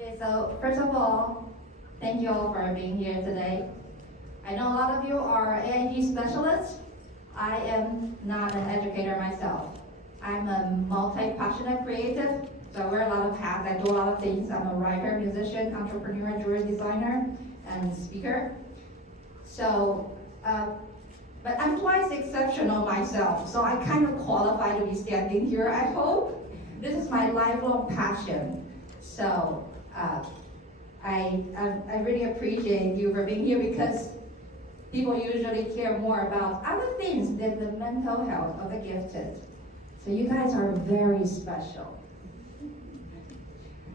Okay, so first of all, thank you all for being here today. I know a lot of you are AIG specialists. I am not an educator myself. I'm a multi-passionate creative, so I wear a lot of hats. I do a lot of things. I'm a writer, musician, entrepreneur, jewelry designer, and speaker. So, but I'm twice exceptional myself, so I kind of qualify to be standing here, I hope. This is my lifelong passion. So, I really appreciate you for being here because people usually care more about other things than the mental health of the gifted. So you guys are very special.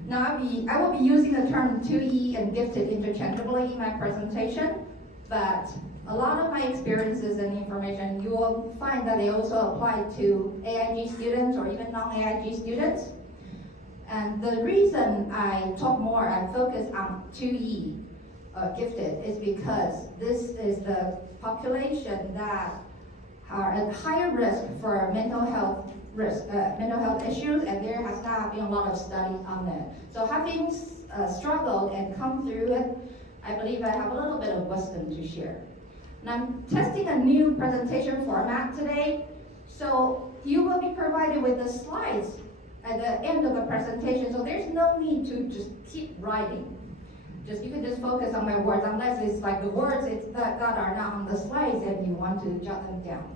Now I will be using the term 2E and gifted interchangeably in my presentation, but a lot of my experiences and information, you will find that they also apply to AIG students or even non-AIG students. And the reason I focus on 2E, gifted, is because this is the population that are at higher risk for mental health issues, and there has not been a lot of study on it. So having struggled and come through it, I believe I have a little bit of wisdom to share. And I'm testing a new presentation format today, so you will be provided with the slides at the end of the presentation, so there's no need to just keep writing. You can just focus on my words, unless it's like the words that are not on the slides and you want to jot them down.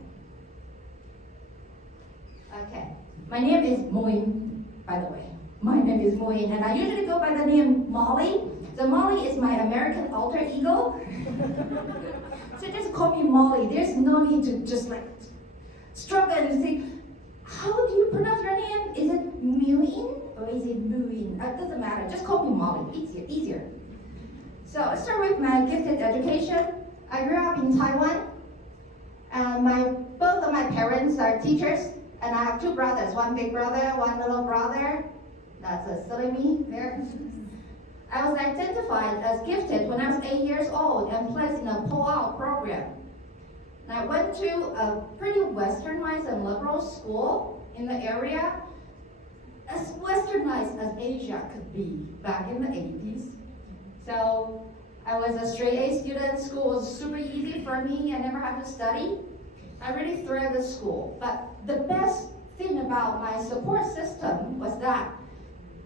Okay, my name is Mu-Yin, by the way. My name is Mu-Yin, and I usually go by the name Molly. So Molly is my American alter ego. So just call me Molly. There's no need to just like struggle and say, how do you pronounce your name? Is it Mu-Yin or is it Mu-Yin? It doesn't matter. Just call me Molly. Easier. So let's start with my gifted education. I grew up in Taiwan. Both of my parents are teachers, and I have two brothers. One big brother, one little brother. That's a silly me there. I was identified as gifted when I was 8 years old and placed in a pull-out program. And I went to a pretty westernized and liberal school in the area, as westernized as Asia could be back in the 80s. So I was a straight A student. School was super easy for me. I never had to study. I really thrived at school. But the best thing about my support system was that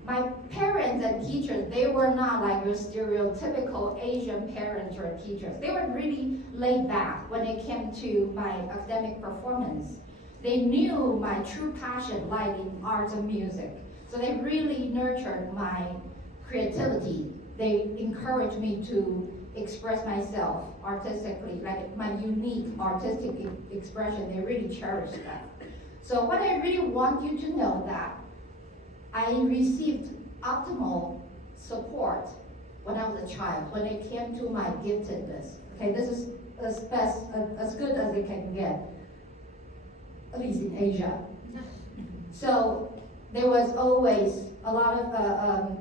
my parents and teachers, they were not like your stereotypical Asian parents or teachers. They were really laid back when it came to my academic performance. They knew my true passion lied in arts and music. So they really nurtured my creativity. They encouraged me to express myself artistically, like my unique artistic expression. They really cherished that. So what I really want you to know that I received optimal support when I was a child, when it came to my giftedness. Okay, this is as good as it can get, at least in Asia. So there was always a lot of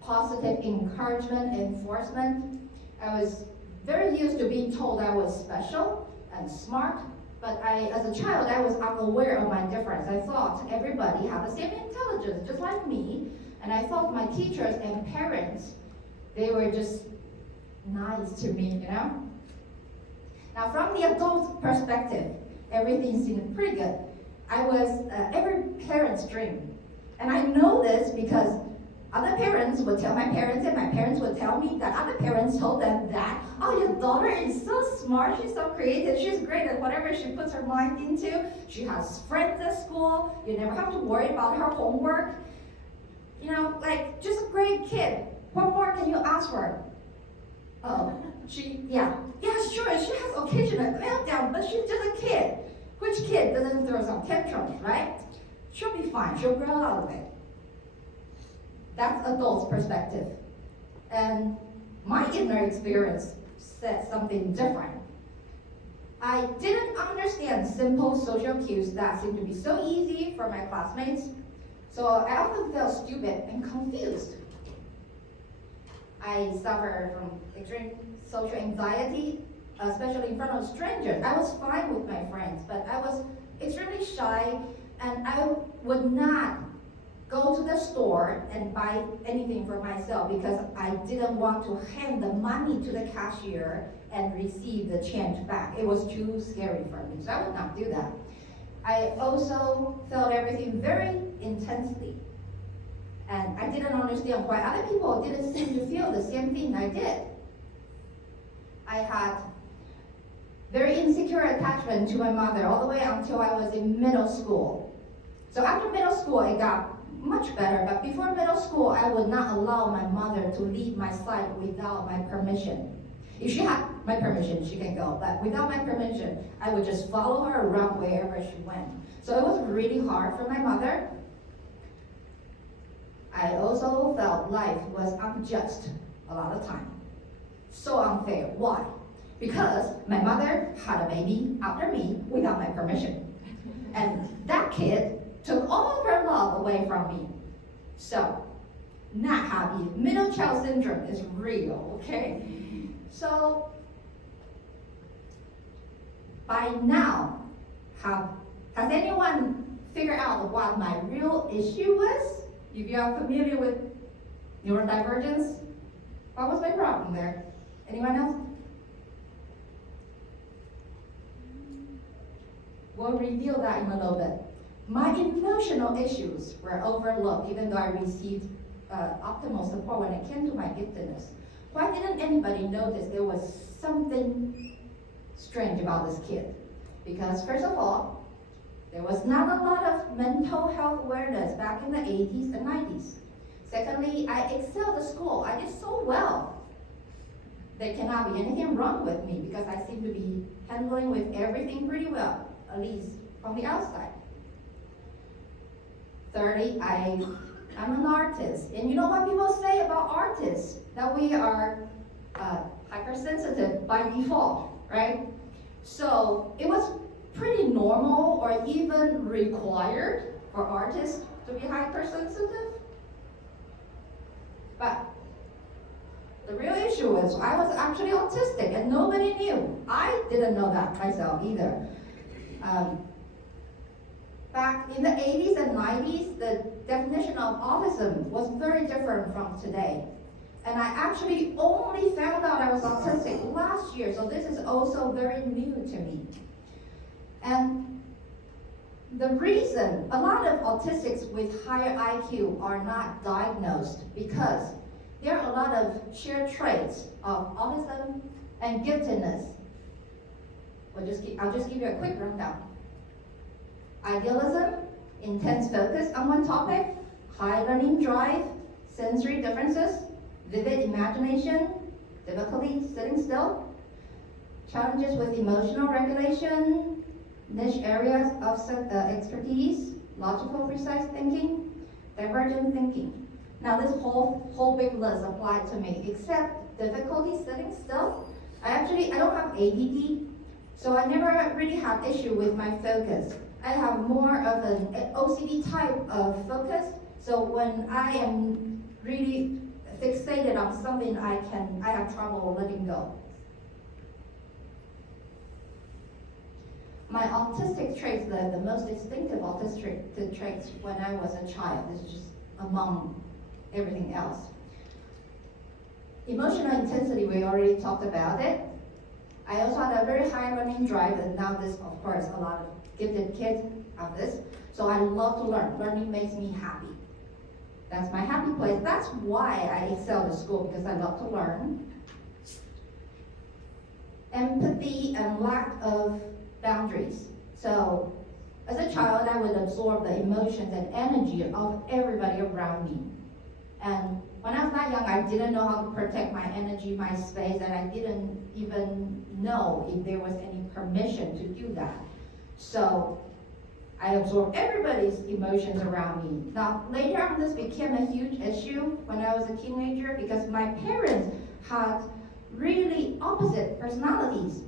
positive encouragement and enforcement. I was very used to being told I was special and smart, but as a child, I was unaware of my difference. I thought everybody had the same intelligence, just like me, and I thought my teachers and parents, they were just nice to me, you know? Now, from the adult perspective, everything seemed pretty good. I was every parent's dream, and I know this because other parents would tell my parents, and my parents would tell me that other parents told them that, oh, your daughter is so smart, she's so creative, she's great at whatever she puts her mind into. She has friends at school, you never have to worry about her homework. You know, like, just a great kid. What more can you ask for? Oh, yeah, sure, she has occasional meltdown, but she's just a kid. Which kid doesn't throw some tantrums, right? She'll be fine, she'll grow out of it. That's adult's perspective. And my inner experience said something different. I didn't understand simple social cues that seemed to be so easy for my classmates, so I often felt stupid and confused. I suffered from extreme social anxiety, especially in front of strangers. I was fine with my friends, but I was extremely shy, and I would not go to the store and buy anything for myself because I didn't want to hand the money to the cashier and receive the change back. It was too scary for me, so I would not do that. I also felt everything very intensely. And I didn't understand why other people didn't seem to feel the same thing I did. I had very insecure attachment to my mother all the way until I was in middle school. So after middle school, it got much better, but before middle school, I would not allow my mother to leave my side without my permission. If she had my permission, she can go, but without my permission, I would just follow her around wherever she went. So it was really hard for my mother. I also felt life was unjust a lot of time. So unfair. Why? Because my mother had a baby after me without my permission. And that kid took all of her love away from me. So, not happy. Middle child syndrome is real, okay? So, by now, has anyone figured out what my real issue was? If you are familiar with neurodivergence, what was my problem there? Anyone else? We'll reveal that in a little bit. My emotional issues were overlooked, even though I received optimal support when it came to my giftedness. Why didn't anybody notice there was something strange about this kid? Because first of all, there was not a lot of mental health awareness back in the 80s and 90s. Secondly, I excelled at school. I did so well. There cannot be anything wrong with me because I seem to be handling with everything pretty well, at least from the outside. Thirdly, I'm an artist. And you know what people say about artists? That we are hypersensitive by default, right? So it was pretty normal or even required for artists to be hypersensitive. But the real issue is I was actually autistic and nobody knew. I didn't know that myself either. Back in the 80s and 90s, the definition of autism was very different from today. And I actually only found out I was autistic last year, so this is also very new to me. And the reason a lot of autistics with higher IQ are not diagnosed because there are a lot of shared traits of autism and giftedness. I'll just give you a quick rundown. Idealism, intense focus on one topic, high learning drive, sensory differences, vivid imagination, difficulty sitting still, challenges with emotional regulation, niche areas of expertise, logical precise thinking, divergent thinking. Now this whole big list applied to me, except difficulty sitting still. I don't have ADD, so I never really had issue with my focus. I have more of an OCD type of focus, so when I am really fixated on something, I have trouble letting go. My autistic traits, the most distinctive autistic traits when I was a child, is just among everything else. Emotional intensity, we already talked about it. I also had a very high learning drive, and now this, of course, a lot of gifted kids have this. So I love to learn. Learning makes me happy. That's my happy place. That's why I excel at school, because I love to learn. Empathy and lack of boundaries. So as a child, I would absorb the emotions and energy of everybody around me. And when I was that young, I didn't know how to protect my energy, my space, and I didn't even know if there was any permission to do that. So I absorbed everybody's emotions around me. Now, later on, this became a huge issue when I was a teenager because my parents had really opposite personalities.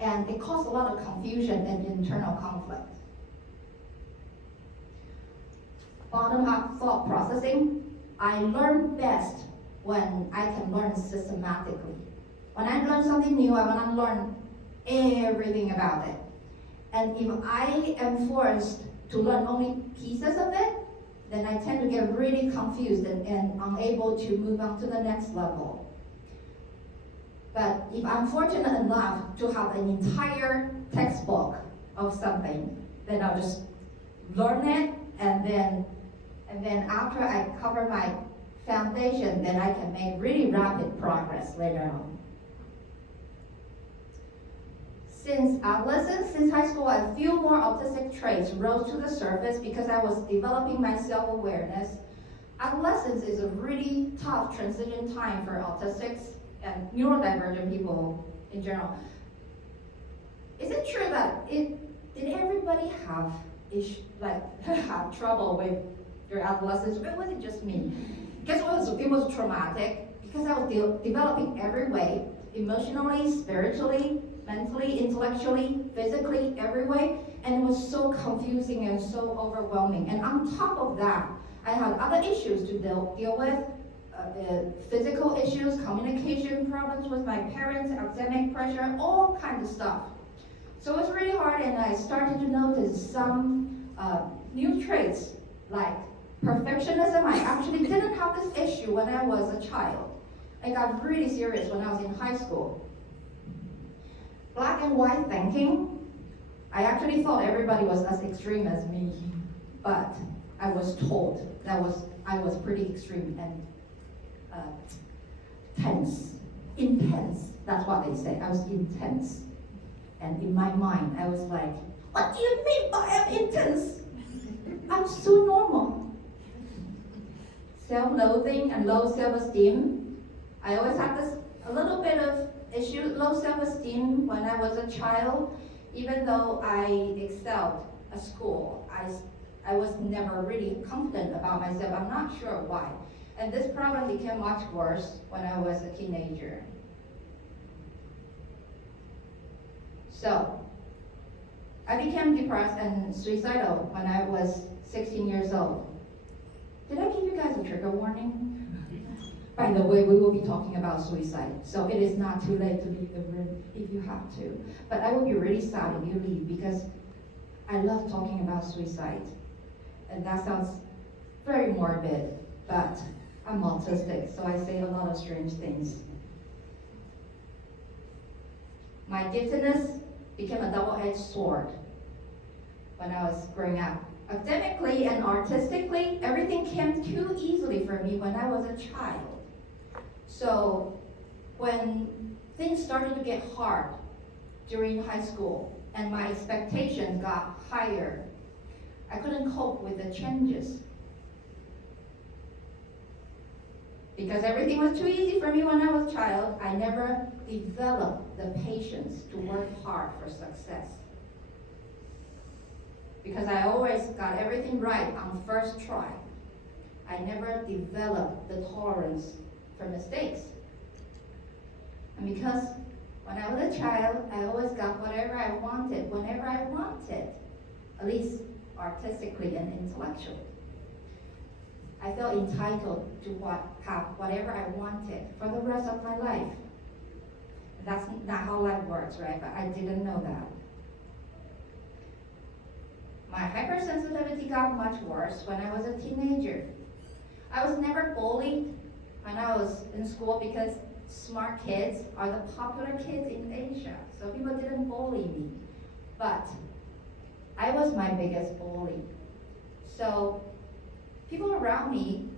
And it caused a lot of confusion and internal conflict. Bottom-up thought processing. I learn best when I can learn systematically. When I learn something new, I want to learn everything about it. And if I am forced to learn only pieces of it, then I tend to get really confused and unable to move on to the next level. But if I'm fortunate enough to have an entire textbook of something, then I'll just learn it, and then after I cover my foundation, then I can make really rapid progress later on. Since adolescence, since high school, a few more autistic traits rose to the surface because I was developing my self-awareness. Adolescence is a really tough transition time for autistics and neurodivergent people in general. Is it true that did everybody have have trouble with their adolescence, or was it just me? Because it was traumatic, because I was developing every way, emotionally, spiritually, mentally, intellectually, physically, every way, and it was so confusing and so overwhelming. And on top of that, I had other issues to deal with, physical issues, communication problems with my parents, academic pressure, all kinds of stuff. So it was really hard, and I started to notice some new traits, like perfectionism. I actually didn't have this issue when I was a child. I got really serious when I was in high school. Black and white thinking. I actually thought everybody was as extreme as me, but I was told that I was pretty extreme and intense. That's what they say. I was intense. And in my mind, I was like, what do you mean by I'm intense? I'm so normal. Self-loathing and low self-esteem. I always had a little bit of issue, low self-esteem when I was a child. Even though I excelled at school, I was never really confident about myself. I'm not sure why. And this problem became much worse when I was a teenager. So, I became depressed and suicidal when I was 16 years old. Did I give you guys a trigger warning? By the way, we will be talking about suicide, so it is not too late to leave the room if you have to. But I will be really sad if you leave, because I love talking about suicide. And that sounds very morbid, but I'm autistic, so I say a lot of strange things. My giftedness became a double-edged sword when I was growing up. Academically and artistically, everything came too easily for me when I was a child. So when things started to get hard during high school and my expectations got higher, I couldn't cope with the changes. Because everything was too easy for me when I was a child, I never developed the patience to work hard for success. Because I always got everything right on first try. I never developed the tolerance for mistakes. And because when I was a child, I always got whatever I wanted, whenever I wanted, at least artistically and intellectually. I felt entitled to have whatever I wanted for the rest of my life. That's not how life works, right? But I didn't know that. My hypersensitivity got much worse when I was a teenager. I was never bullied when I was in school because smart kids are the popular kids in Asia. So people didn't bully me. But I was my biggest bully. So people around me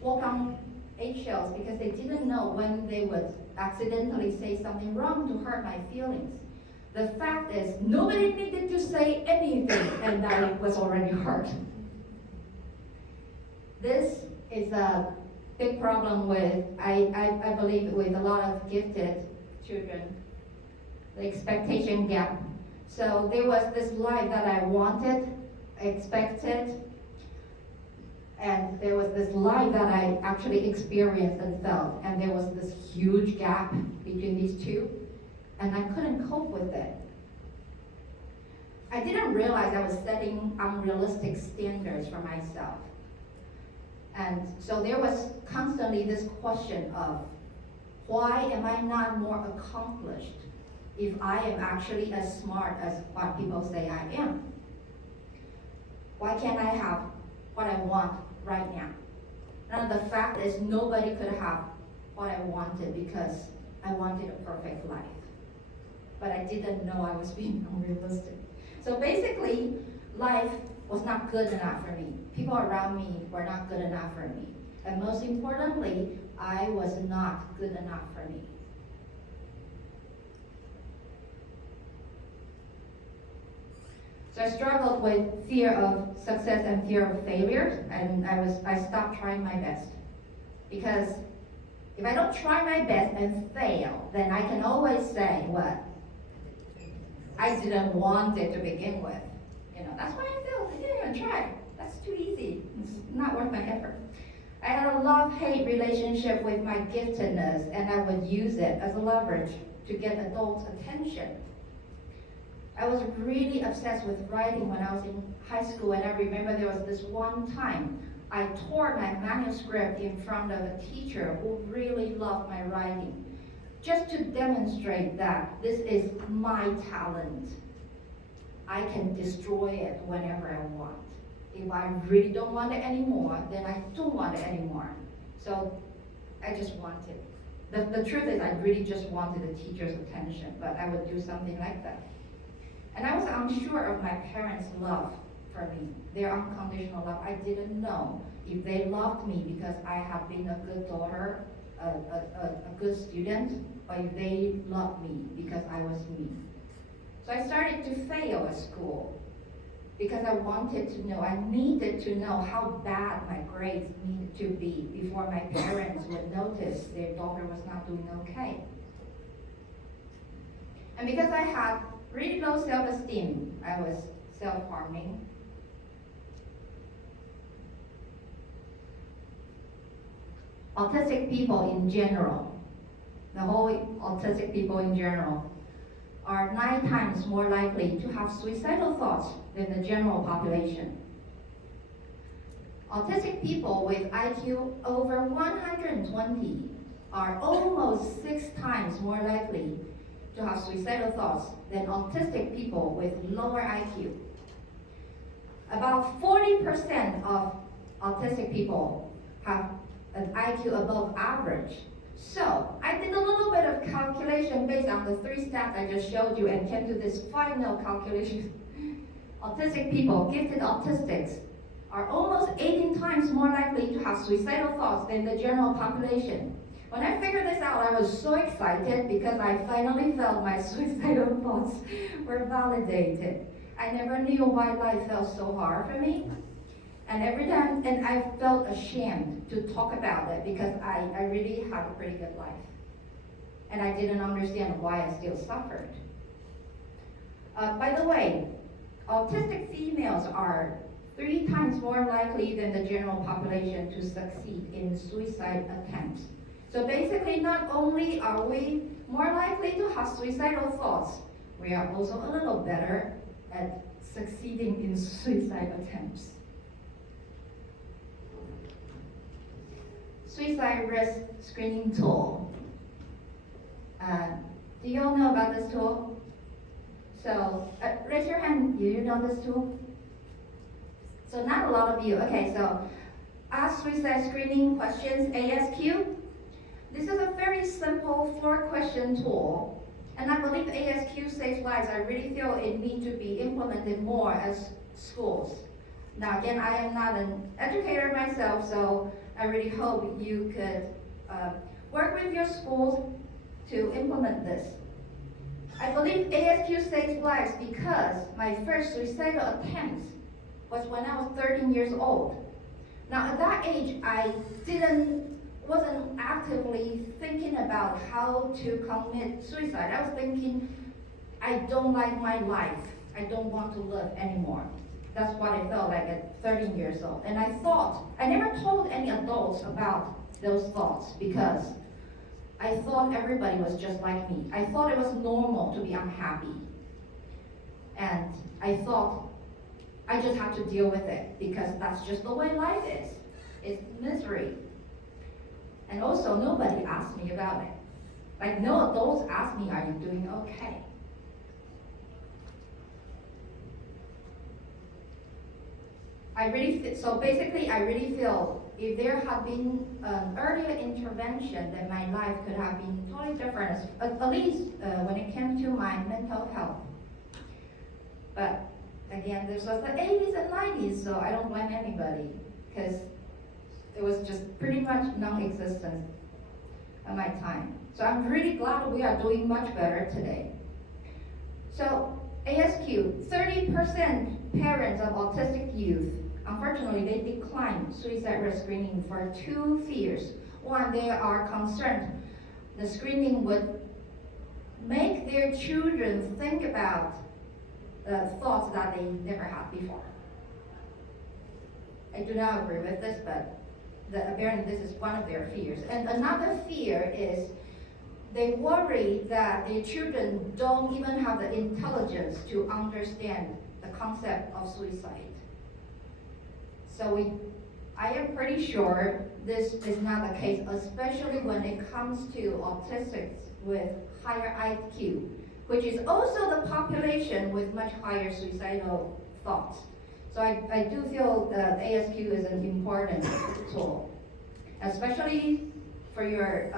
walk on eggshells because they didn't know when they would accidentally say something wrong to hurt my feelings. The fact is, nobody needed to say anything, and I was already hurt. This is a big problem with, I believe, with a lot of gifted children, the expectation gap. So there was this life that I wanted, expected, and there was this life that I actually experienced and felt, and there was this huge gap between these two, and I couldn't cope with it. I didn't realize I was setting unrealistic standards for myself. And so there was constantly this question of, why am I not more accomplished if I am actually as smart as what people say I am? Why can't I have what I want right now. And the fact is nobody could have what I wanted because I wanted a perfect life. But I didn't know I was being unrealistic. So basically, life was not good enough for me. People around me were not good enough for me. And most importantly, I was not good enough for me. So I struggled with fear of success and fear of failure, and I stopped trying my best. Because if I don't try my best and fail, then I can always say, what? I didn't want it to begin with. That's why I failed. I didn't even try. That's too easy. It's not worth my effort. I had a love-hate relationship with my giftedness, and I would use it as a leverage to get adults' attention. I was really obsessed with writing when I was in high school, and I remember there was this one time I tore my manuscript in front of a teacher who really loved my writing, just to demonstrate that this is my talent. I can destroy it whenever I want. If I really don't want it anymore, then I don't want it anymore. So I just wanted. The truth is I really just wanted the teacher's attention, but I would do something like that. And I was unsure of my parents' love for me, their unconditional love. I didn't know if they loved me because I had been a good daughter, a good student, or if they loved me because I was me. So I started to fail at school because I wanted to know, I needed to know how bad my grades needed to be before my parents would notice their daughter was not doing okay. And because I had really low self-esteem, I was self-harming. Autistic people in general, the whole autistic people in general, are 9 times more likely to have suicidal thoughts than the general population. Autistic people with IQ over 120 are almost 6 times more likely to have suicidal thoughts than autistic people with lower IQ. About 40% of autistic people have an IQ above average. So I did a little bit of calculation based on the 3 stats I just showed you and came to this final calculation. Autistic people, gifted autistics, are almost 18 times more likely to have suicidal thoughts than the general population. When I figured this out, I was so excited because I finally felt my suicidal thoughts were validated. I never knew why life felt so hard for me. And every time, and I felt ashamed to talk about it because I really had a pretty good life. And I didn't understand why I still suffered. By the way, autistic females are 3 times more likely than the general population to succeed in suicide attempts. So basically, not only are we more likely to have suicidal thoughts, we are also a little better at succeeding in suicide attempts. Suicide risk screening tool. Do you all know about this tool? So raise your hand, do you know this tool? So not a lot of you. Okay, so ask suicide screening questions, ASQ. This is a very simple 4-question tool, and I believe ASQ saves lives. I really feel it needs to be implemented more as schools. Now again, I am not an educator myself, so I really hope you could work with your schools to implement this. I believe ASQ saves lives because my first suicidal attempt was when I was 13 years old. Now at that age, I wasn't actively thinking about how to commit suicide. I was thinking, I don't like my life. I don't want to live anymore. That's what I felt like at 13 years old. And I never told any adults about those thoughts because I thought everybody was just like me. I thought it was normal to be unhappy. And I thought I just have to deal with it because that's just the way life is. It's misery. And also, nobody asked me about it. Like, no adults asked me, are you doing okay? So basically, I really feel if there had been an earlier intervention, then my life could have been totally different, at least when it came to my mental health. But again, this was the 80s and 90s, so I don't blame anybody, because it was just pretty much non-existent at my time. So I'm really glad we are doing much better today. So ASQ, 30% parents of autistic youth, unfortunately, they declined suicide risk screening for 2 fears. One, they are concerned the screening would make their children think about thoughts that they never had before. I do not agree with this, but apparently this is one of their fears. And another fear is they worry that their children don't even have the intelligence to understand the concept of suicide. So I am pretty sure this is not the case, especially when it comes to autistics with higher IQ, which is also the population with much higher suicidal thoughts. So I do feel that ASQ is an important tool, especially for your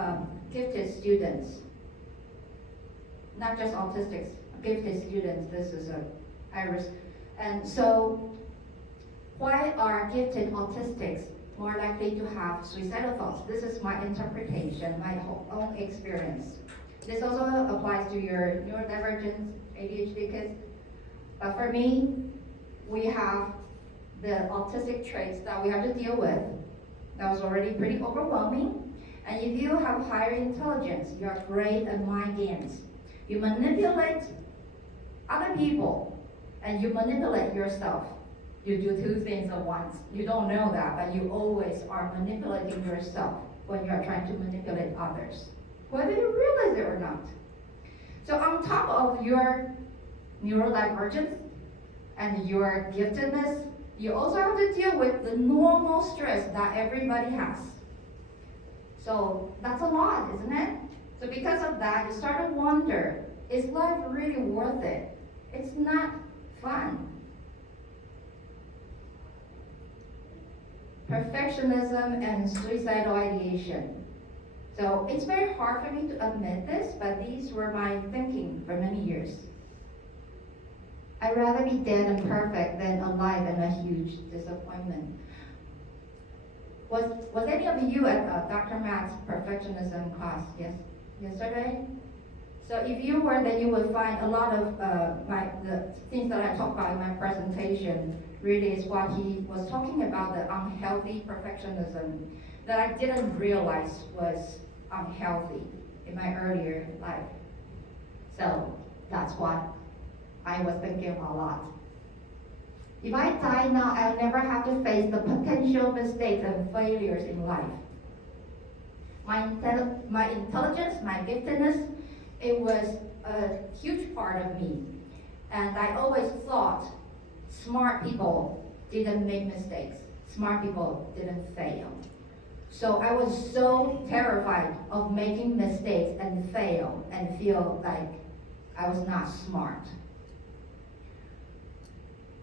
gifted students, not just autistics, gifted students. This is a high risk. And so, why are gifted autistics more likely to have suicidal thoughts? This is my interpretation, my own experience. This also applies to your neurodivergent ADHD kids. But for me, we have the autistic traits that we have to deal with. That was already pretty overwhelming. And if you have higher intelligence, you are great at mind games. You manipulate other people, and you manipulate yourself. You do 2 things at once. You don't know that, but you always are manipulating yourself when you are trying to manipulate others, whether you realize it or not. So on top of your neurodivergence and your giftedness, you also have to deal with the normal stress that everybody has. So that's a lot, isn't it? So because of that, you start to wonder, is life really worth it? It's not fun. Perfectionism and suicidal ideation. So it's very hard for me to admit this, but these were my thinking for many years. I'd rather be dead and perfect than alive and a huge disappointment. Was any of you at Dr. Matt's perfectionism class yesterday? So if you were, then you would find a lot of the things that I talked about in my presentation really is what he was talking about, the unhealthy perfectionism that I didn't realize was unhealthy in my earlier life. So that's what I was thinking about a lot. If I die now, I'll never have to face the potential mistakes and failures in life. My intelligence, my giftedness, it was a huge part of me. And I always thought smart people didn't make mistakes. Smart people didn't fail. So I was so terrified of making mistakes and fail and feel like I was not smart.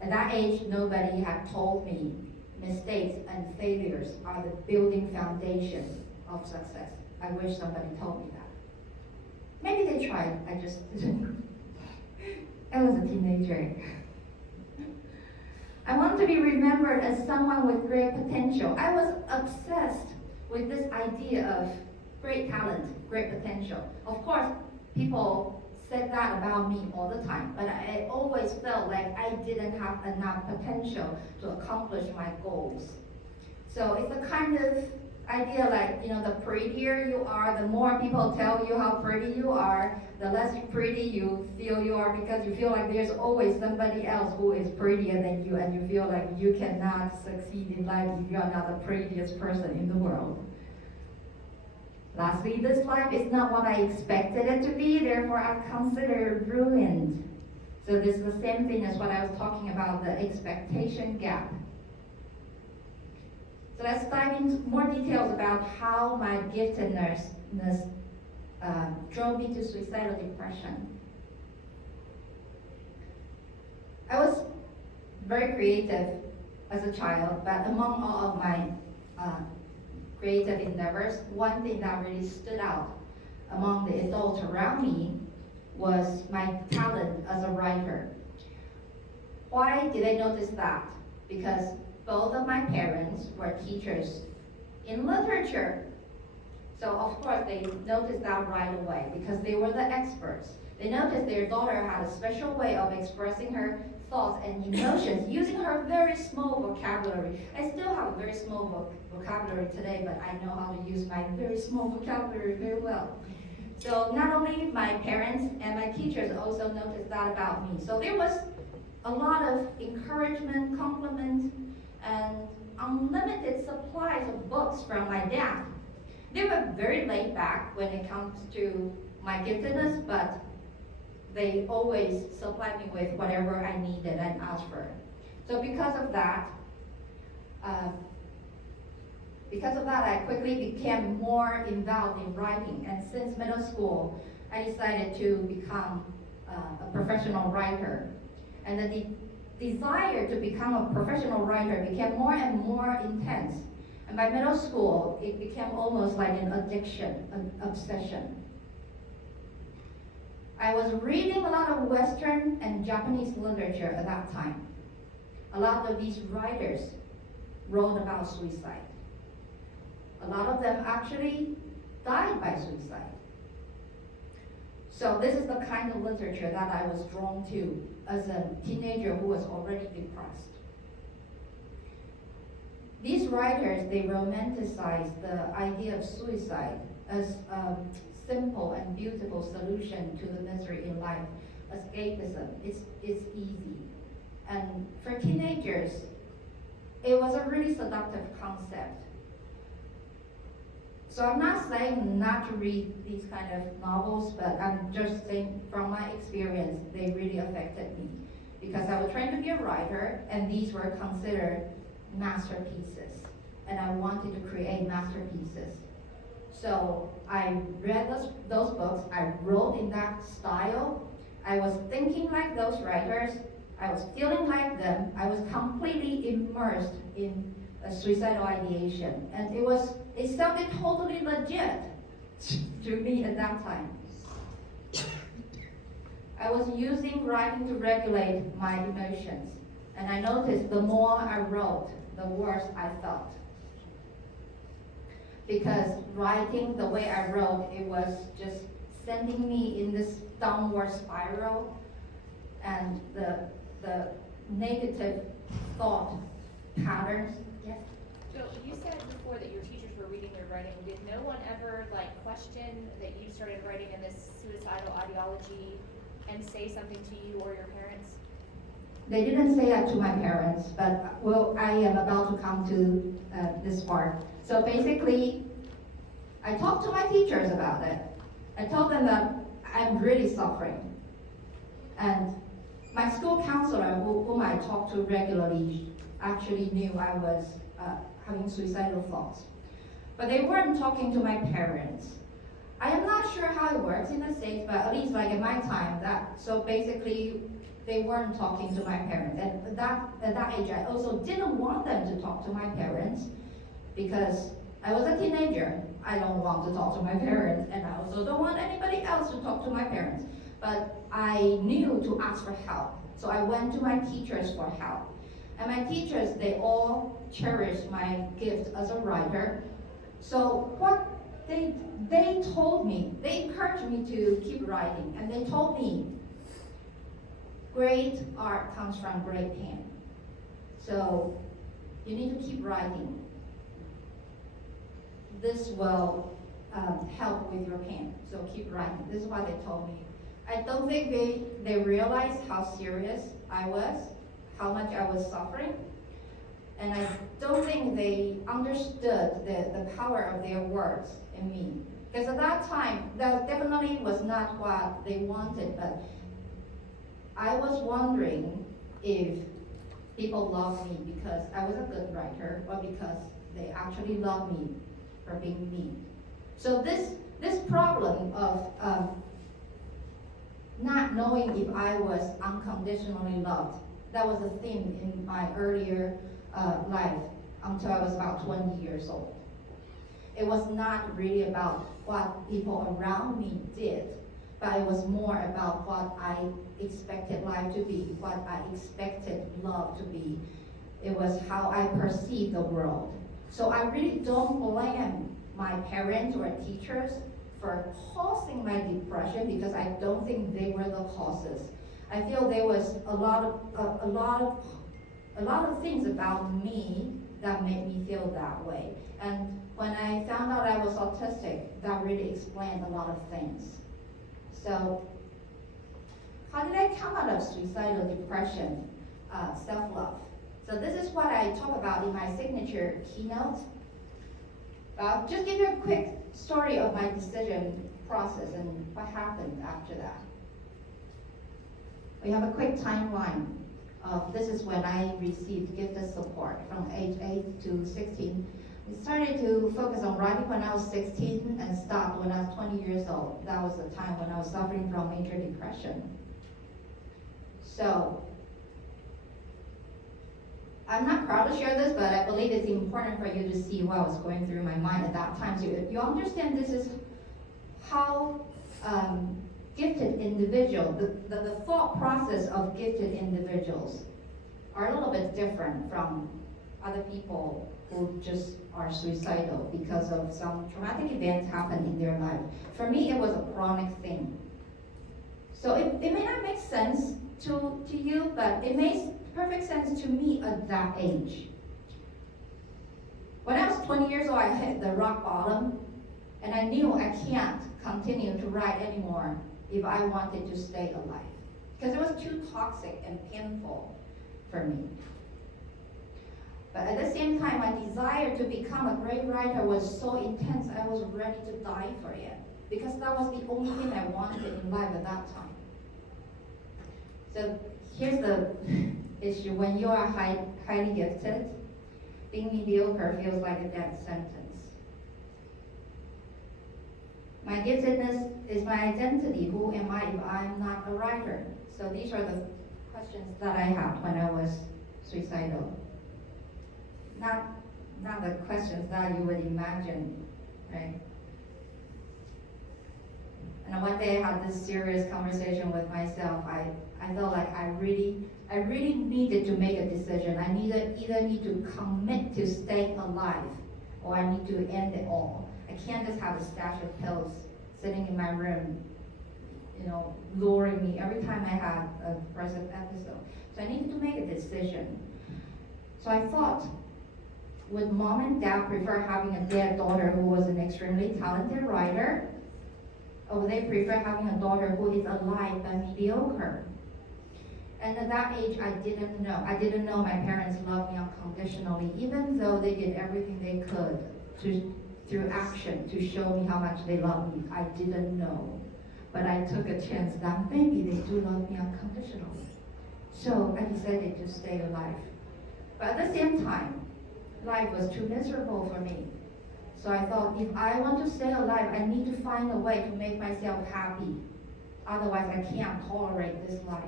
At that age, nobody had told me mistakes and failures are the building foundation of success. I wish somebody told me that. Maybe they tried, I just didn't. I was a teenager. I want to be remembered as someone with great potential. I was obsessed with this idea of great talent, great potential. Of course, people said that about me all the time, but I always felt like I didn't have enough potential to accomplish my goals. So it's a kind of idea like, the prettier you are, the more people tell you how pretty you are, the less pretty you feel you are, because you feel like there's always somebody else who is prettier than you, and you feel like you cannot succeed in life if you are not the prettiest person in the world. Lastly, this life is not what I expected it to be, therefore I consider it ruined. So this is the same thing as what I was talking about, the expectation gap. So let's dive into more details about how my giftedness drove me to suicidal depression. I was very creative as a child, but among all of my creative endeavors, one thing that really stood out among the adults around me was my talent as a writer. Why did I notice that? Because both of my parents were teachers in literature. So of course they noticed that right away because they were the experts. They noticed their daughter had a special way of expressing her thoughts and emotions using her very small vocabulary. I still have a very small vocabulary today, but I know how to use my very small vocabulary very well. So not only my parents and my teachers also noticed that about me. So there was a lot of encouragement, compliment, and unlimited supplies of books from my dad. They were very laid back when it comes to my giftedness, but they always supplied me with whatever I needed and asked for. So because of that, I quickly became more involved in writing. And since middle school, I decided to become a professional writer. And the desire to become a professional writer became more and more intense. And by middle school, it became almost like an addiction, an obsession. I was reading a lot of Western and Japanese literature at that time. A lot of these writers wrote about suicide. A lot of them actually died by suicide. So this is the kind of literature that I was drawn to as a teenager who was already depressed. These writers, they romanticize the idea of suicide as a simple and beautiful solution to the misery in life. Escapism, it's easy. And for teenagers, it was a really seductive concept. So I'm not saying not to read these kind of novels, but I'm just saying from my experience, they really affected me. Because I was trying to be a writer, and these were considered masterpieces. And I wanted to create masterpieces. So I read those books, I wrote in that style, I was thinking like those writers, I was feeling like them, I was completely immersed in a suicidal ideation. And it sounded totally legit to me at that time. I was using writing to regulate my emotions. And I noticed the more I wrote, the worse I felt. Because writing the way I wrote, it was just sending me in this downward spiral, and the negative thought patterns. Yes? So you said before that your teachers were reading your writing. Did no one ever question that you started writing in this suicidal ideology and say something to you or your parents? They didn't say that to my parents, but I am about to come to this part. So basically, I talked to my teachers about it. I told them that I'm really suffering. And my school counselor, whom I talked to regularly, actually knew I was having suicidal thoughts. But they weren't talking to my parents. I am not sure how it works in the States, but at least in my time, so basically, they weren't talking to my parents. And at that age, I also didn't want them to talk to my parents because I was a teenager. I don't want to talk to my parents, and I also don't want anybody else to talk to my parents. But I knew to ask for help. So I went to my teachers for help. And my teachers, they all cherished my gift as a writer. So what they told me, they encouraged me to keep writing. And they told me, great art comes from great pain. So you need to keep writing. This will help with your pain. So keep writing. This is what they told me. I don't think they realized how serious I was, how much I was suffering. And I don't think they understood the power of their words in me. Because at that time, that definitely was not what they wanted, but I was wondering if people loved me because I was a good writer or because they actually loved me for being me. So this problem of not knowing if I was unconditionally loved, that was a theme in my earlier life until I was about 20 years old. It was not really about what people around me did, but it was more about what I expected life to be, what I expected love to be. It was how I perceived the world. So I really don't blame my parents or teachers for causing my depression, because I don't think they were the causes. I feel there was a lot of things about me that made me feel that way. And when I found out I was autistic, that really explained a lot of things. So, how did I come out of suicidal depression? Self-love. So this is what I talk about in my signature keynote. I'll just give you a quick story of my decision process and what happened after that. We have a quick timeline of this is when I received gifted support from age 8 to 16. We started to focus on writing when I was 16 and stopped when I was 20 years old. That was the time when I was suffering from major depression. So, I'm not proud to share this, but I believe it's important for you to see what was going through my mind at that time. So you understand this is how gifted individuals, the thought process of gifted individuals are a little bit different from other people who just are suicidal because of some traumatic events happen in their life. For me, it was a chronic thing. So it may not make sense to you, but it makes perfect sense to me at that age. When I was 20 years old, I hit the rock bottom, and I knew I can't continue to write anymore if I wanted to stay alive, because it was too toxic and painful for me. But at the same time, my desire to become a great writer was so intense, I was ready to die for it, because that was the only thing I wanted in life at that time. So here's the issue. When you are highly gifted, being mediocre feels like a death sentence. My giftedness is my identity. Who am I if I'm not a writer? So these are the questions that I had when I was suicidal. Not the questions that you would imagine, right? And one day I had this serious conversation with myself. I felt like I really needed to make a decision. I either need to commit to staying alive, or I need to end it all. I can't just have a stash of pills sitting in my room, luring me every time I had a depressive episode. So I needed to make a decision. So I thought, would mom and dad prefer having a dead daughter who was an extremely talented writer? Or would they prefer having a daughter who is alive but mediocre? And at that age, I didn't know. I didn't know my parents loved me unconditionally, even though they did everything they could through action to show me how much they love me. I didn't know. But I took a chance that maybe they do love me unconditionally. So I decided to stay alive. But at the same time, life was too miserable for me. So I thought, if I want to stay alive, I need to find a way to make myself happy. Otherwise, I can't tolerate this life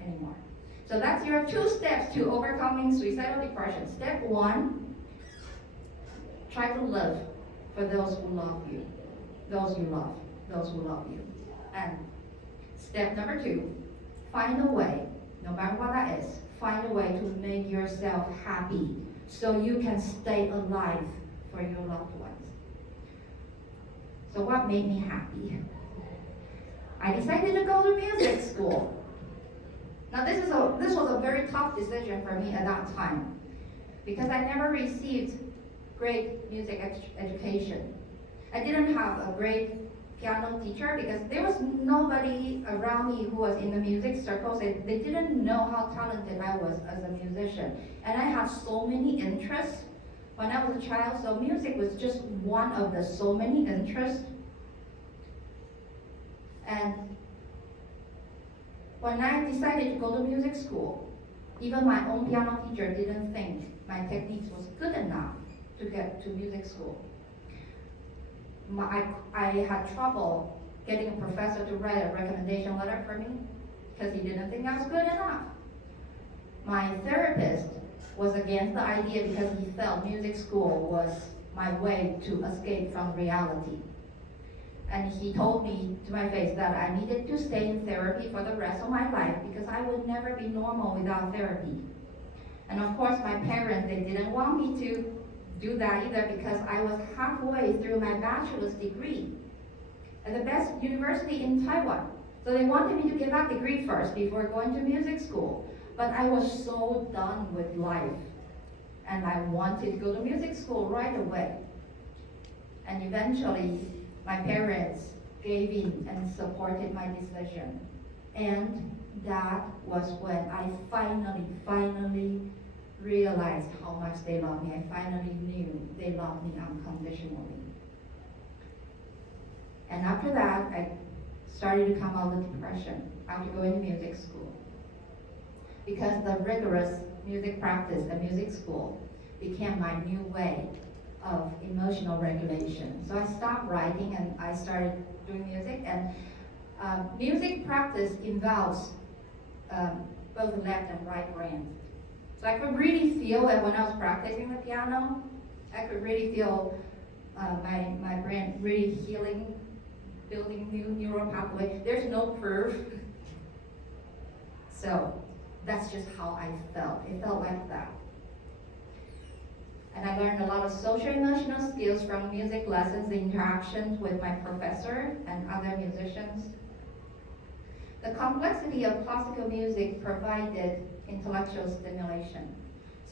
anymore. So that's your 2 steps to overcoming suicidal depression. Step 1, try to live for those who love you, those you love, those who love you. And step number 2, find a way, no matter what that is, find a way to make yourself happy so you can stay alive for your loved ones. So what made me happy? I decided to go to music school. Now this was a very tough decision for me at that time, because I never received great music education. I didn't have a great piano teacher because there was nobody around me who was in the music circles. They didn't know how talented I was as a musician. And I had so many interests when I was a child, so music was just one of the so many interests. And when I decided to go to music school, even my own piano teacher didn't think my techniques was good enough to get to music school. I had trouble getting a professor to write a recommendation letter for me because he didn't think I was good enough. My therapist was against the idea because he felt music school was my way to escape from reality. And he told me to my face that I needed to stay in therapy for the rest of my life because I would never be normal without therapy. And of course, my parents, they didn't want me to do that either because I was halfway through my bachelor's degree at the best university in Taiwan. So they wanted me to get that degree first before going to music school. But I was so done with life, and I wanted to go to music school right away. And eventually, my parents gave in and supported my decision. And that was when I finally realized how much they loved me. I finally knew they loved me unconditionally. And after that, I started to come out of depression after going to music school. Because the rigorous music practice at music school became my new way of emotional regulation. So I stopped writing and I started doing music. And music practice involves both left and right brains. So I could really feel it when I was practicing the piano. I could really feel my brain really healing, building new neural pathways. There's no proof. So that's just how I felt. It felt like that. And I learned a lot of social emotional skills from music lessons, the interactions with my professor and other musicians. The complexity of classical music provided intellectual stimulation.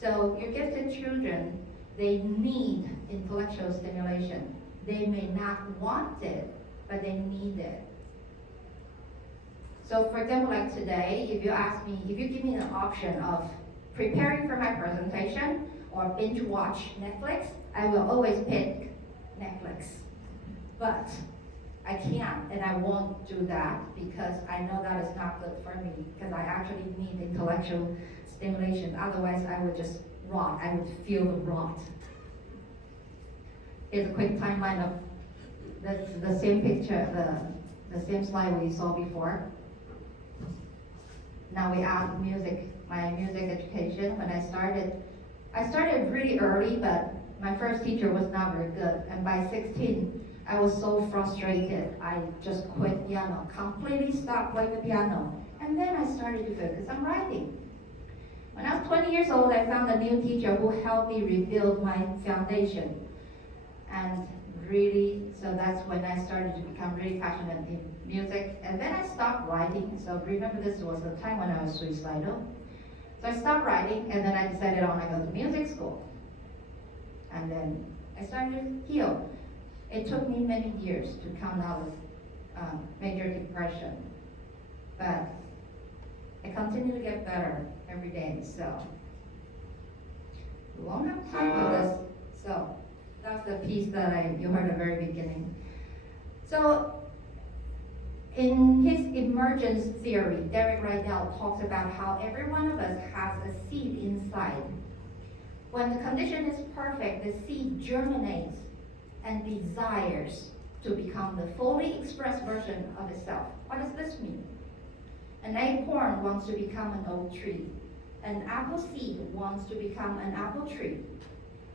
So your gifted children, they need intellectual stimulation. They may not want it, but they need it. So for example, like today, if you give me an option of preparing for my presentation or binge watch Netflix, I will always pick Netflix. But I can't and I won't do that because I know that is not good for me because I actually need intellectual stimulation. Otherwise, I would just rot. I would feel the rot. Here's a quick timeline of the same picture, the same slide we saw before. Now we add music, my music education. When I started really early, but my first teacher was not very good. And by 16, I was so frustrated. I just quit piano, completely stopped playing the piano. And then I started to focus on writing. When I was 20 years old, I found a new teacher who helped me rebuild my foundation. And really, so that's when I started to become really passionate in music. And then I stopped writing. So remember, this was the time when I was suicidal. So I stopped writing, and then I decided I want to go to music school. And then I started to heal. It took me many years to come out of major depression. But I continue to get better every day, so we won't have time for this. So that's the piece that you heard at the very beginning. So in his emergence theory, Derek Rydell talks about how every one of us has a seed inside. When the condition is perfect, the seed germinates and desires to become the fully expressed version of itself. What does this mean? An acorn wants to become an oak tree. An apple seed wants to become an apple tree.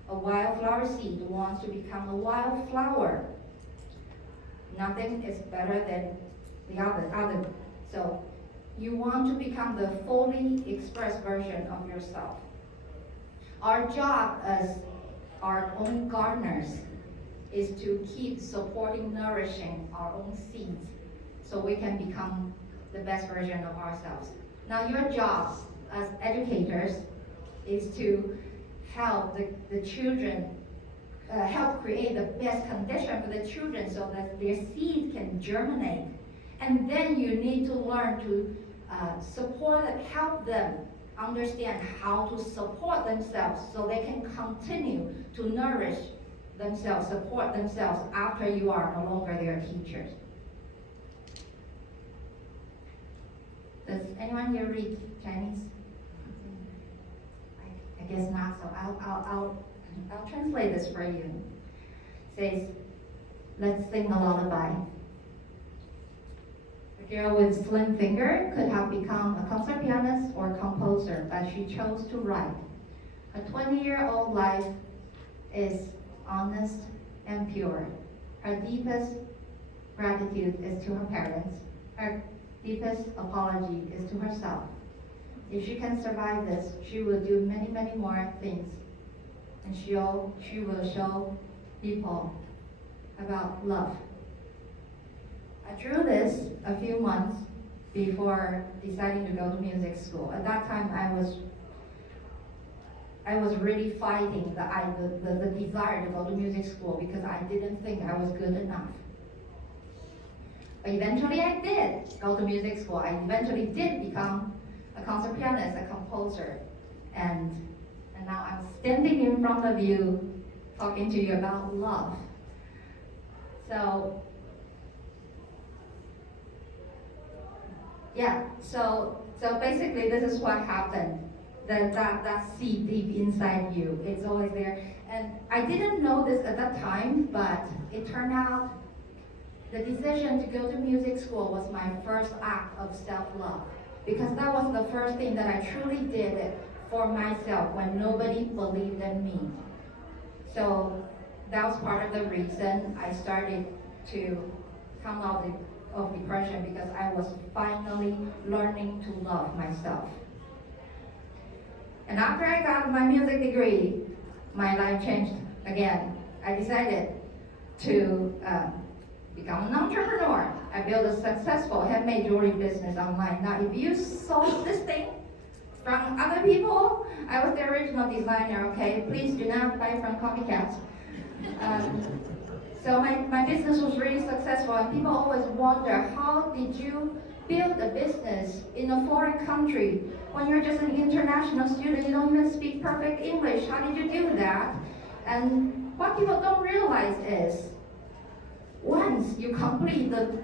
A wildflower seed wants to become a wildflower. Nothing is better than the other. So you want to become the fully expressed version of yourself. Our job as our own gardeners is to keep supporting, nourishing our own seeds so we can become the best version of ourselves. Now your jobs as educators is to help the children, help create the best condition for the children so that their seeds can germinate. And then you need to learn to support and help them understand how to support themselves so they can continue to nourish themselves, support themselves after you are no longer their teachers. Does anyone here read Chinese? I guess not, so I'll translate this for you. It says, let's sing a lullaby. A girl with slim finger could have become a concert pianist or composer, but she chose to write. A 20-year-old life is honest and pure. Her deepest gratitude is to her parents. Her deepest apology is to herself. If she can survive this, she will do many, many more things. And she will show people about love. I drew this a few months before deciding to go to music school. At that time, I was really fighting the desire to go to music school because I didn't think I was good enough. But eventually I did go to music school. I eventually did become a concert pianist, a composer. And now I'm standing in front of you talking to you about love. So, yeah, so basically this is what happened. That seed deep inside you, it's always there. And I didn't know this at that time, but it turned out the decision to go to music school was my first act of self-love. Because that was the first thing that I truly did for myself when nobody believed in me. So that was part of the reason I started to come out of depression, because I was finally learning to love myself. And after I got my music degree, my life changed again. I decided to become an entrepreneur. I built a successful handmade jewelry business online. Now, if you saw this thing from other people, I was the original designer, okay? Please do not buy from copycats. So my business was really successful, and people always wonder, how did you build a business in a foreign country when you're just an international student? You don't even speak perfect English. How did you do that? And what people don't realize is, once you complete the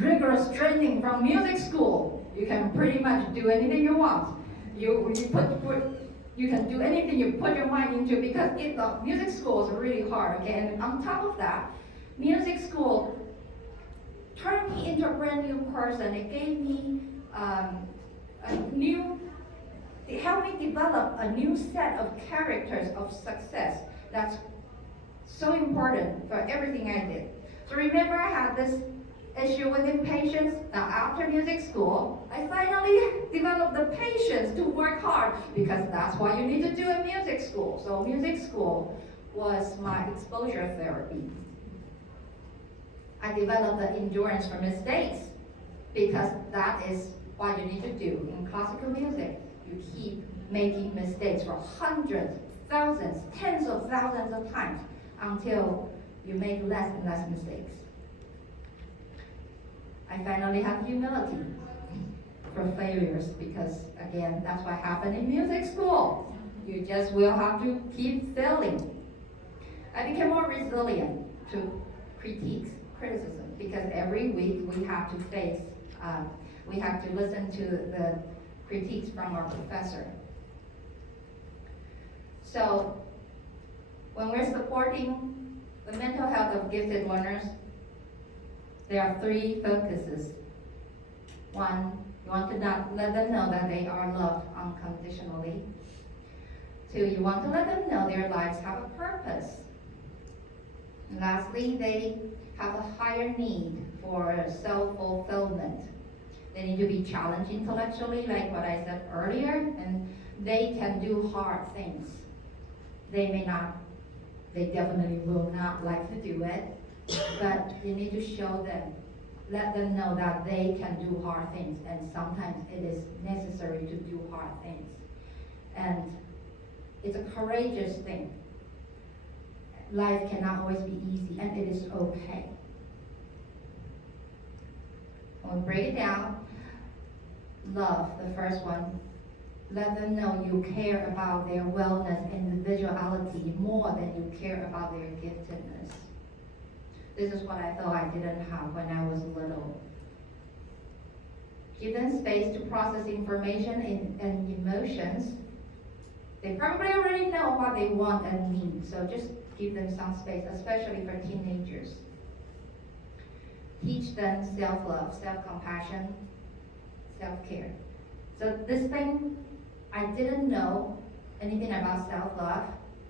rigorous training from music school, you can pretty much do anything you want. You can do anything you put your mind into, because music school is really hard, okay? And on top of that, music school turned me into a brand new person. It gave me it helped me develop a new set of characters of success that's so important for everything I did. So remember, I had this issue with impatience. Now, after music school, I finally developed the patience to work hard, because that's what you need to do in music school. So music school was my exposure therapy. I developed the endurance for mistakes, because that is what you need to do in classical music. You keep making mistakes for hundreds, thousands, tens of thousands of times until you make less and less mistakes. I finally have humility for failures, because again, that's what happened in music school. You just will have to keep failing. I became more resilient to criticism, because every week we have to listen to the critiques from our professor. So when we're supporting the mental health of gifted learners, there are 3 focuses. 1, you want to let them know that they are loved unconditionally. 2, you want to let them know their lives have a purpose. And lastly, they have a higher need for self-fulfillment. They need to be challenged intellectually, like what I said earlier, and they can do hard things. They definitely will not like to do it, but you need to show them, let them know that they can do hard things, and sometimes it is necessary to do hard things. And it's a courageous thing. Life cannot always be easy, and it is okay. When we break it down, love, the first one, let them know you care about their wellness, individuality, more than you care about their giftedness. This is what I thought I didn't have when I was little. Give them space to process information and emotions. They probably already know what they want and need, so just give them some space, especially for teenagers. Teach them self-love, self-compassion, self-care. So this thing I didn't know anything about self-love,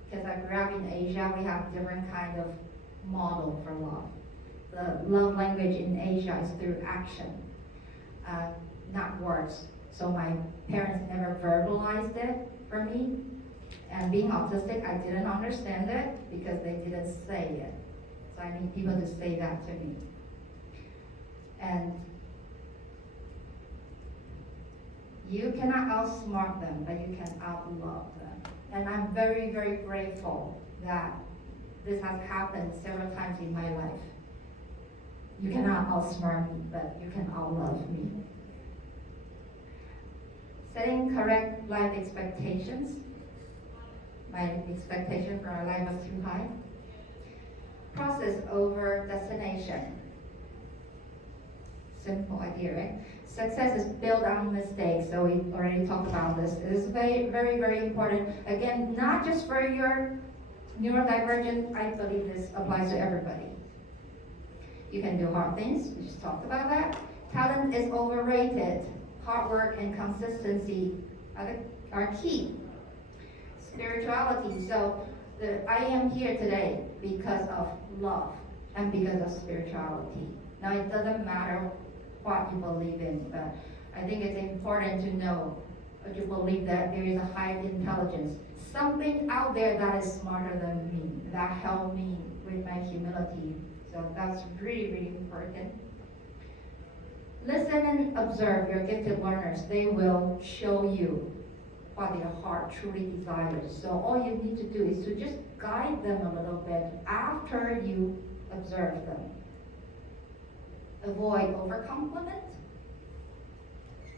because I grew up in Asia, we have different kind of model for love. The love language in Asia is through action, not words. So my parents never verbalized it for me. And being autistic, I didn't understand it because they didn't say it. So I need people to say that to me. And you cannot outsmart them, but you can outlove them. And I'm very, very grateful that this has happened several times in my life. You cannot outsmart me, but you can outlove me. Setting correct life expectations. My expectation for our life was too high. Process over destination. Simple idea, right? Success is built on mistakes, so we already talked about this. It is very, very, very important. Again, not just for your neurodivergent, I believe this applies to everybody. You can do hard things, we just talked about that. Talent is overrated. Hard work and consistency are key. Spirituality, so I am here today because of love and because of spirituality. Now it doesn't matter what you believe in, but I think it's important to know or to believe that there is a higher intelligence, something out there that is smarter than me, that helped me with my humility. So that's really, really important. Listen and observe your gifted learners. They will show you what their heart truly desires. So all you need to do is to just guide them a little bit after you observe them. Avoid overcompliment.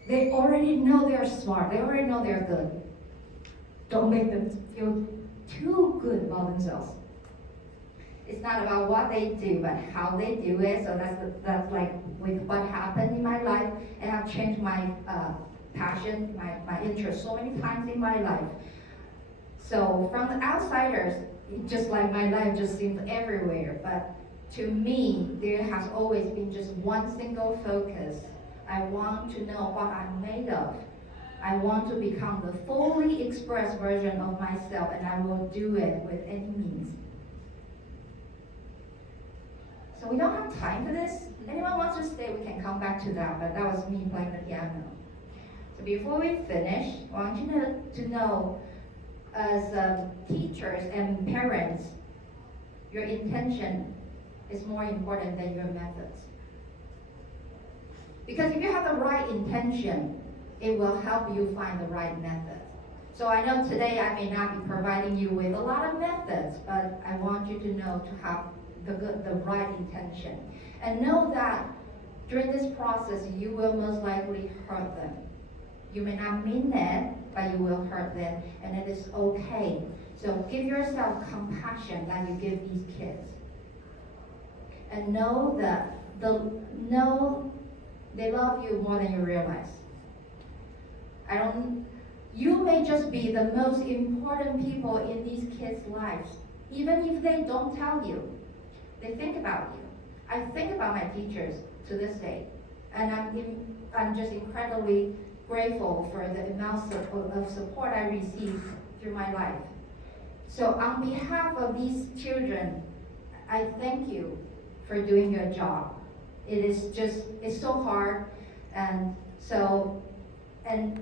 They already know they're smart. They already know they're good. Don't make them feel too good about themselves. It's not about what they do, but how they do it. So that's like with what happened in my life, and I've changed my passion, my interest so many times in my life. So from the outsiders, just like my life just seems everywhere, but to me, there has always been just one single focus. I want to know what I'm made of. I want to become the fully expressed version of myself, and I will do it with any means. So we don't have time for this. Anyone wants to stay, we can come back to that, but that was me playing the piano. So before we finish, I want you to know, as teachers and parents, your intention is more important than your methods. Because if you have the right intention, it will help you find the right method. So I know today I may not be providing you with a lot of methods, but I want you to know to have the right intention. And know that during this process, you will most likely hurt them. You may not mean it, but you will hurt them, and it is okay. So give yourself compassion like you give these kids. And know that they love you more than you realize. You may just be the most important people in these kids' lives, even if they don't tell you. They think about you. I think about my teachers to this day, and I'm just incredibly grateful for the amount of support I received through my life. So on behalf of these children, I thank you for doing your job. It's so hard,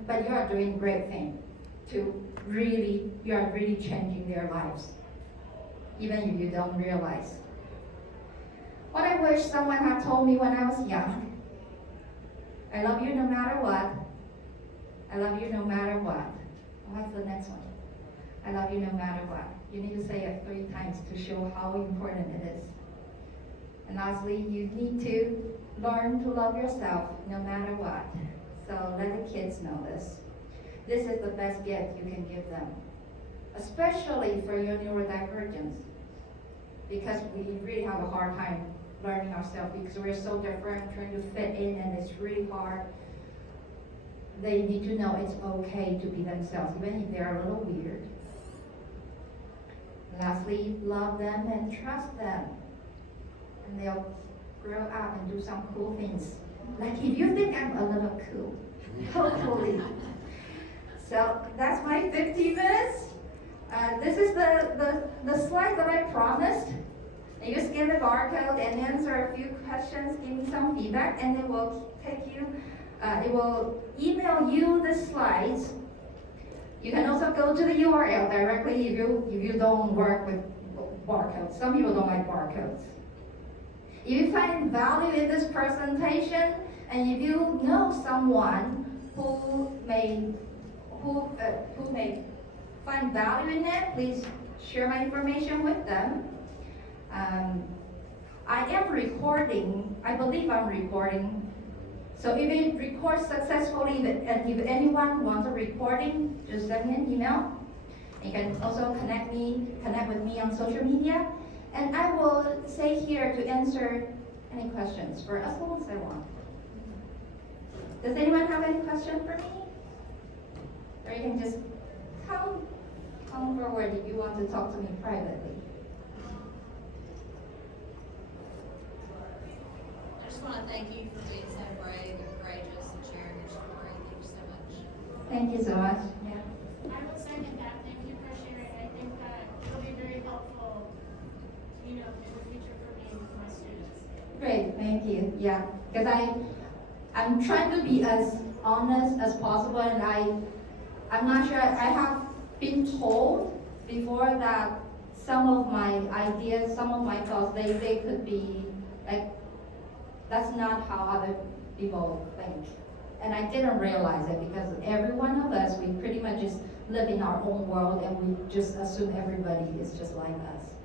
but you are doing a great thing you are really changing their lives, even if you don't realize. What I wish someone had told me when I was young: I love you no matter what. I love you no matter what. What's the next one? I love you no matter what. You need to say it 3 times to show how important it is. And lastly, you need to learn to love yourself no matter what. So let the kids know this. This is the best gift you can give them, especially for your neurodivergence, because we really have a hard time learning ourselves because we're so different, trying to fit in, and it's really hard. They need to know it's okay to be themselves, even if they're a little weird. Lastly, love them and trust them, and they'll grow up and do some cool things. Like if you think I'm a little cool, hopefully. So that's my 15 minutes. This is the slide that I promised. You scan the barcode and answer a few questions, give me some feedback, and it will take you, it will email you the slides. You can also go to the URL directly if you don't work with barcodes. Some people don't like barcodes. If you find value in this presentation, and if you know someone who may find value in it, please share my information with them. I am recording. I believe I'm recording. So if it records successfully, and if anyone wants a recording, just send me an email. You can also connect with me on social media, and I will stay here to answer any questions for as long as I want. Does anyone have any question for me? Or you can just come forward if you want to talk to me privately. I just want to thank you for being so brave and courageous and sharing your story. Thank you so much. Thank you so much. Yeah. I will second that. Thank you for sharing. I think that it'll be very helpful, in the future for me and my students. Great, thank you. Yeah, because I'm trying to be as honest as possible, and I'm not sure. I have been told before that some of my ideas, some of my thoughts, they could be like, that's not how other people think. And I didn't realize it because every one of us, we pretty much just live in our own world and we just assume everybody is just like us.